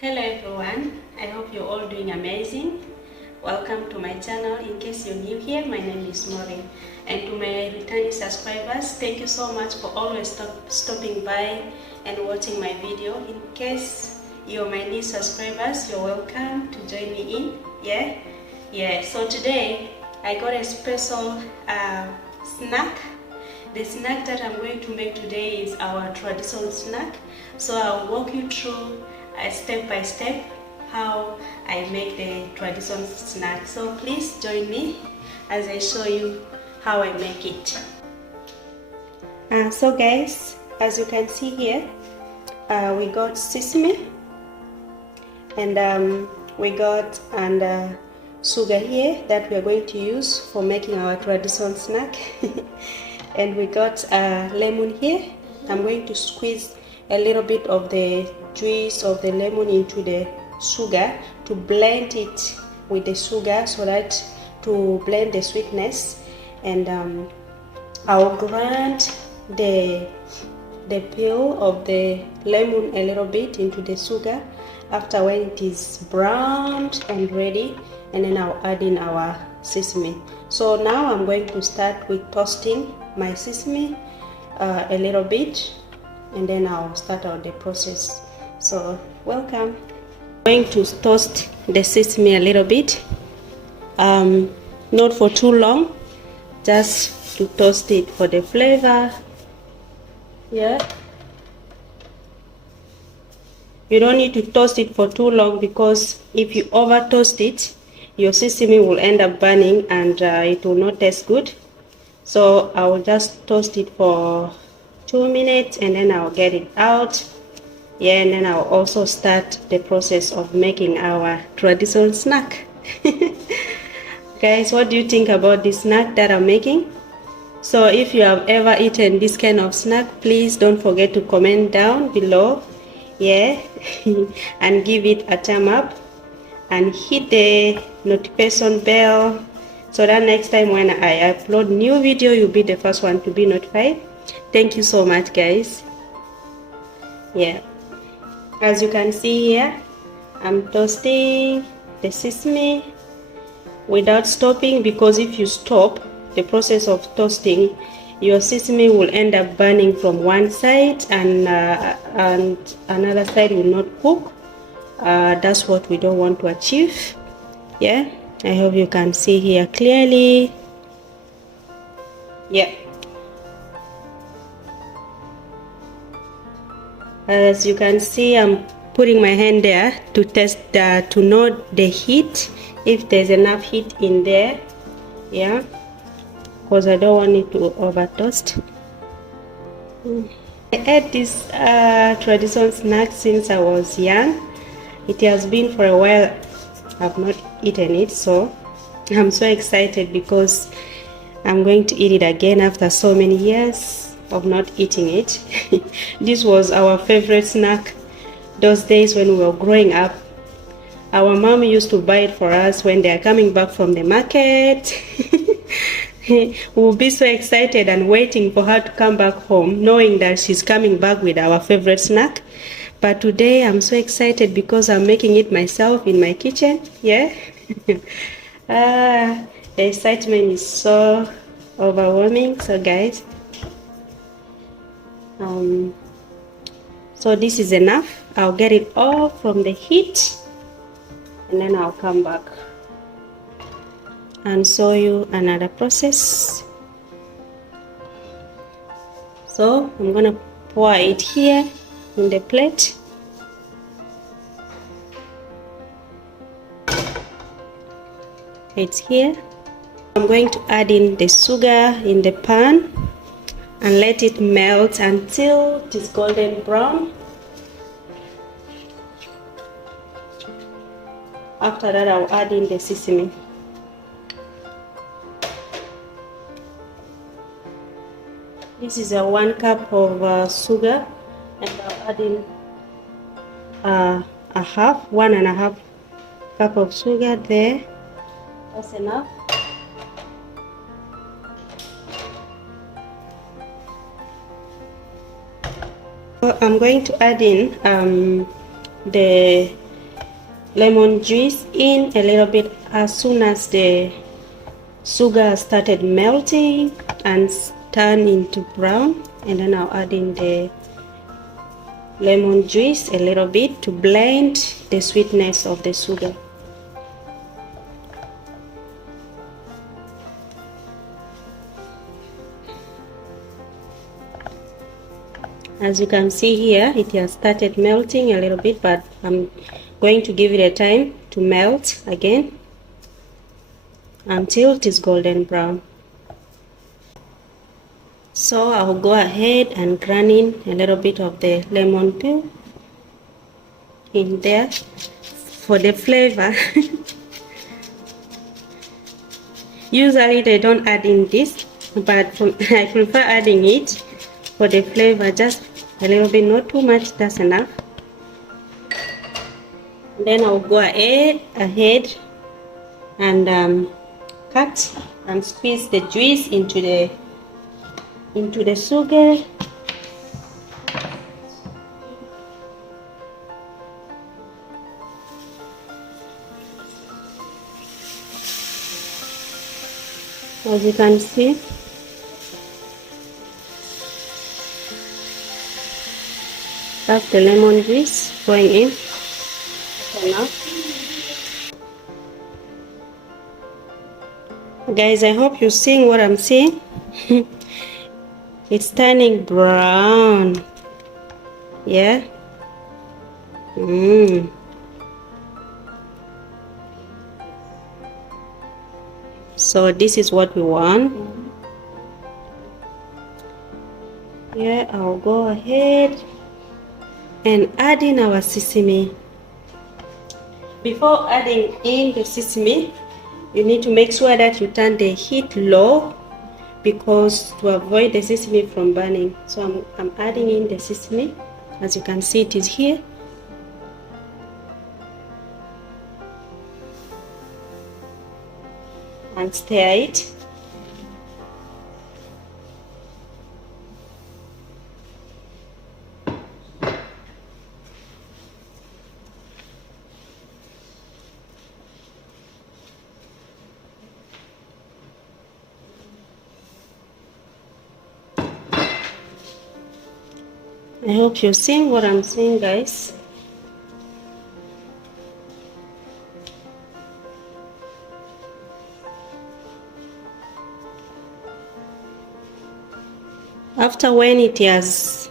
Hello everyone, I hope you're all doing amazing. Welcome to my channel. In case you're new here, my name is Maureen. And to my returning subscribers, thank you so much for always stopping by and watching my video. In case you're my new subscribers, you're welcome to join me in. Yeah. So today I got a special snack. The snack that I'm going to make today is our traditional snack. So I'll walk you through step by step how I make the traditional snack. So please join me as I show you how I make it. So guys, as you can see here, we got sesame and we got sugar here that we are going to use for making our traditional snack. And we got lemon here. I'm going to squeeze a little bit of the juice of the lemon into the sugar to blend it with the sugar so that to blend the sweetness. And I'll grind the peel of the lemon a little bit into the sugar after when it is browned and ready, and then I'll add in our sesame. So now I'm going to start with toasting my sesame a little bit, and then I'll start out the process. So welcome. I'm going to toast the sesame a little bit, not for too long, just to toast it for the flavor. You don't need to toast it for too long, because if you over toast it, your sesame will end up burning and it will not taste good. So I will just toast it for 2 minutes and then I'll get it out. And then I'll also start the process of making our traditional snack. Guys, what do you think about this snack that I'm making? So if you have ever eaten this kind of snack, please don't forget to comment down below. And give it a thumb up and hit the notification bell so that next time when I upload new video, you'll be the first one to be notified. Thank you so much, guys. As you can see here, I'm toasting the sesame without stopping, because if you stop the process of toasting, your sesame will end up burning from one side and another side will not cook. That's what we don't want to achieve. I hope you can see here clearly. As you can see, I'm putting my hand there to test to know the heat, if there's enough heat in there, because I don't want it to over toast. I ate this traditional snack since I was young. It has been for a while I've not eaten it, so I'm so excited because I'm going to eat it again after so many years of not eating it. This was our favorite snack those days when we were growing up. Our mom used to buy it for us when they are coming back from the market. We will be so excited and waiting for her to come back home, knowing that she's coming back with our favorite snack. But today I'm so excited because I'm making it myself in my kitchen. The excitement is so overwhelming. So guys, so this is enough. I'll get it off from the heat and then I'll come back and show you another process. So I'm gonna pour it here in the plate. It's here. I'm going to add in the sugar in the pan and let it melt until it is golden brown. After that, I'll add in the sesame. This is a 1 cup of sugar, and I'll add in one and a half cup of sugar there. That's enough. So I'm going to add in the lemon juice in a little bit as soon as the sugar started melting and turn into brown, and then I'll add in the lemon juice a little bit to blend the sweetness of the sugar. As you can see here, it has started melting a little bit, but I'm going to give it a time to melt again until it is golden brown. So I'll go ahead and grind in a little bit of the lemon peel in there for the flavor. Usually they don't add in this, but I prefer adding it for the flavor, just a little bit, not too much, that's enough. Then I'll go ahead and cut and squeeze the juice into the sugar. As you can see, that's the lemon juice going in. Guys, I hope you're seeing what I'm seeing. It's turning brown. Yeah. So this is what we want. Yeah, I'll go ahead and add in our sesame. Before adding in the sesame, you need to make sure that you turn the heat low, because to avoid the sesame from burning. So I'm adding in the sesame. As you can see, it is here. And stir it. I hope you're seeing what I'm seeing, guys. After when it has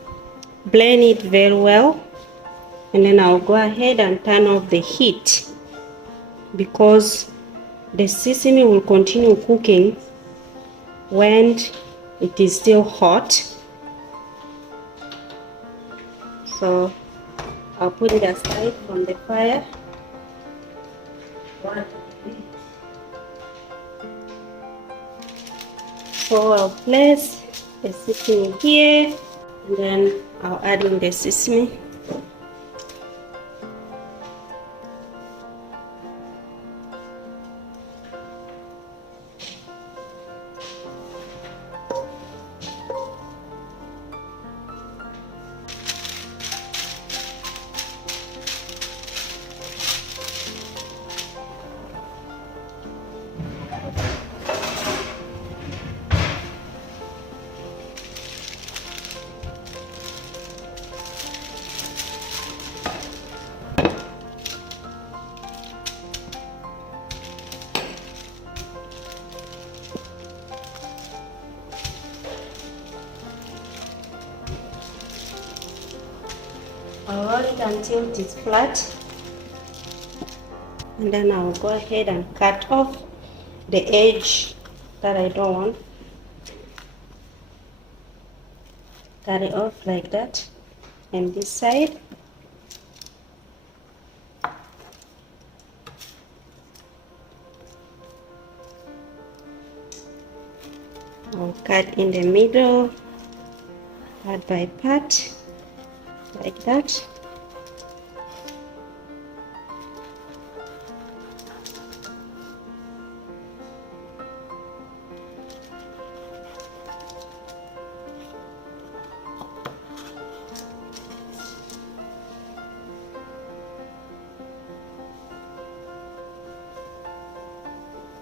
blended very well, and then I'll go ahead and turn off the heat, because the sesame will continue cooking when it is still hot. So I'll put it aside from the fire. So I'll place the sesame here, and then I'll add in the sesame. I'll roll it until it is flat, and then I'll go ahead and cut off the edge that I don't want. Cut it off like that, and this side. I'll cut in the middle, part by part, like that.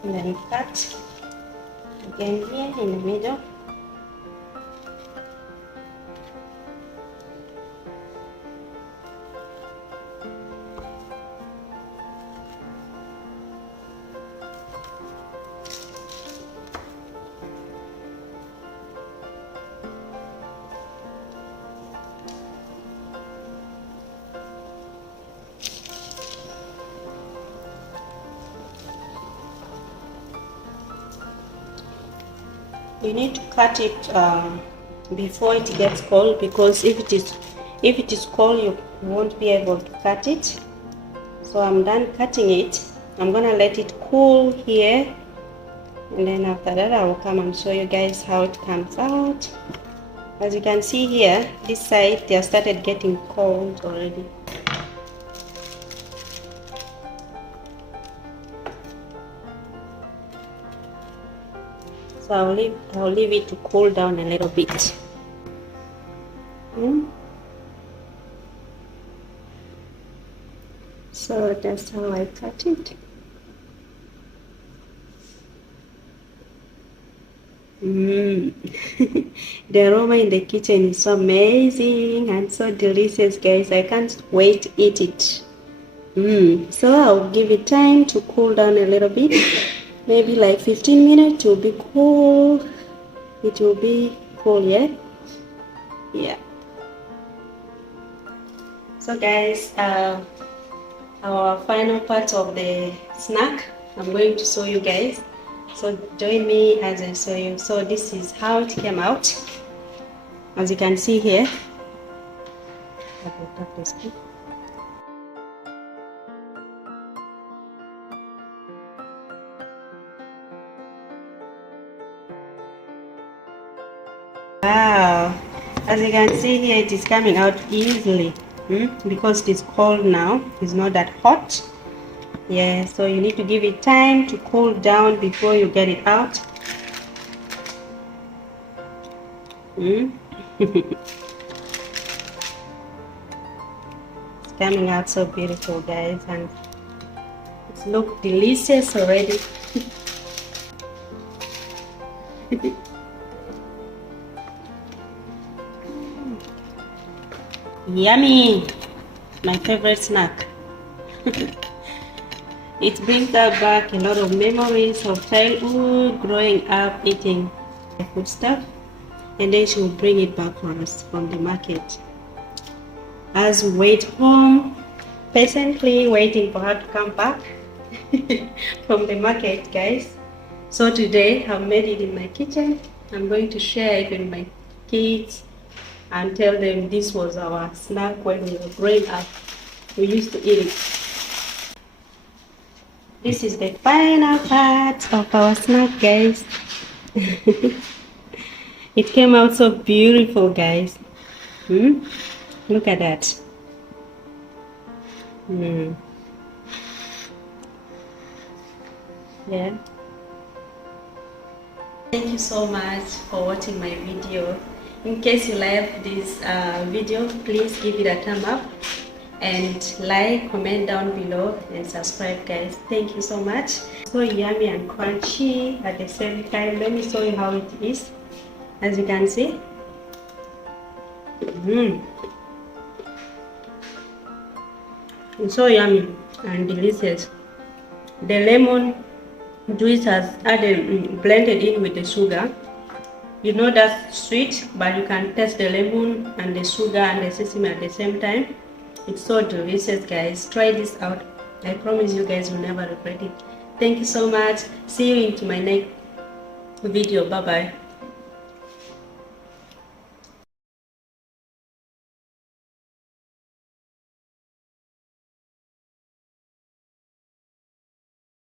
and then cut again here in the middle. You need to cut it before it gets cold, because if it is cold you won't be able to cut it. So I'm done cutting it. I'm gonna let it cool here, and then after that I will come and show you guys how it comes out. As you can see here, this side they have started getting cold already. So I'll leave it to cool down a little bit. So that's how I cut it. The aroma in the kitchen is so amazing and so delicious, guys. I can't wait to eat it. So I'll give it time to cool down a little bit. Maybe like 15 minutes to be cool. It will be cool, yeah? Yeah. So guys, our final part of the snack, I'm going to show you guys. So join me as I show you. So this is how it came out. As you can see here. Wow, as you can see here, it is coming out easily because it is cold now. It's not that hot. Yeah, so you need to give it time to cool down before you get it out. It's coming out so beautiful, guys, and it looks delicious already. Yummy! My favorite snack. It brings back a lot of memories of childhood, growing up eating food stuff, and then she will bring it back for us from the market. As we wait home, patiently waiting for her to come back from the market, guys. So today I've made it in my kitchen. I'm going to share it with my kids and tell them this was our snack when we were growing up. We used to eat it. This is the final part of our snack, guys. It came out so beautiful, guys. Look at that. Yeah. Thank you so much for watching my video. In case you like this video, please give it a thumb up and like, comment down below and subscribe, guys. Thank you so much. So yummy and crunchy at the same time. Let me show you how it is. As you can see, it's so yummy and delicious. The lemon juice has added blended in with the sugar. You know that's sweet, but you can taste the lemon and the sugar and the sesame at the same time. It's so delicious, guys. Try this out. I promise you guys will never regret it. Thank you so much. See you into my next video. Bye bye.